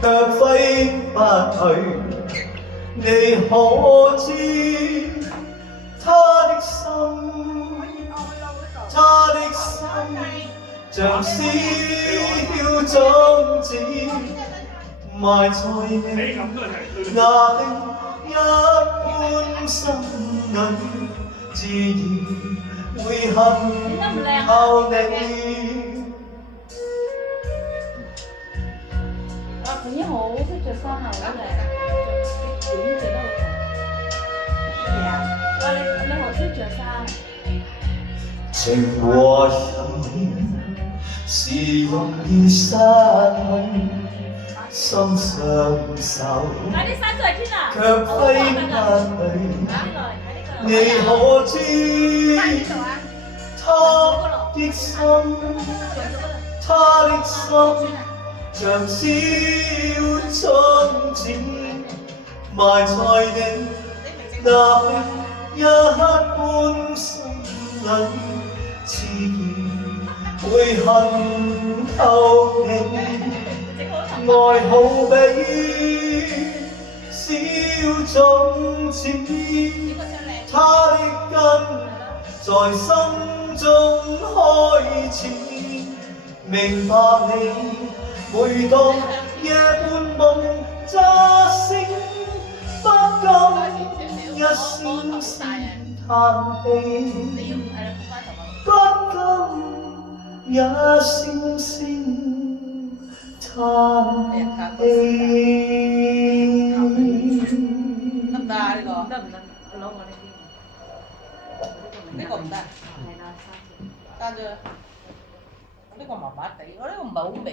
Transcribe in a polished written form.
卻揮不去。你可知他的心，他的心像小種子，埋在你那的一般心裏，自然會恨透你。佢已經好識着衫啊，好靚，點着都好睇。咩啊？你好識着衫。情和人是容易失去，心上手卻揮不去。你可知他的心，他的心像小種子，埋在你那一般心裏，自然會恨透你。愛好比小種子，它的根在心中開始，明白你每當夜半夢乍醒，不禁一聲聲嘆氣，不禁一聲聲嘆氣。得唔得啊？呢個得唔得？我攞我呢邊。呢個唔得，係啦，單咗。呢個麻麻地，我呢個唔係好味。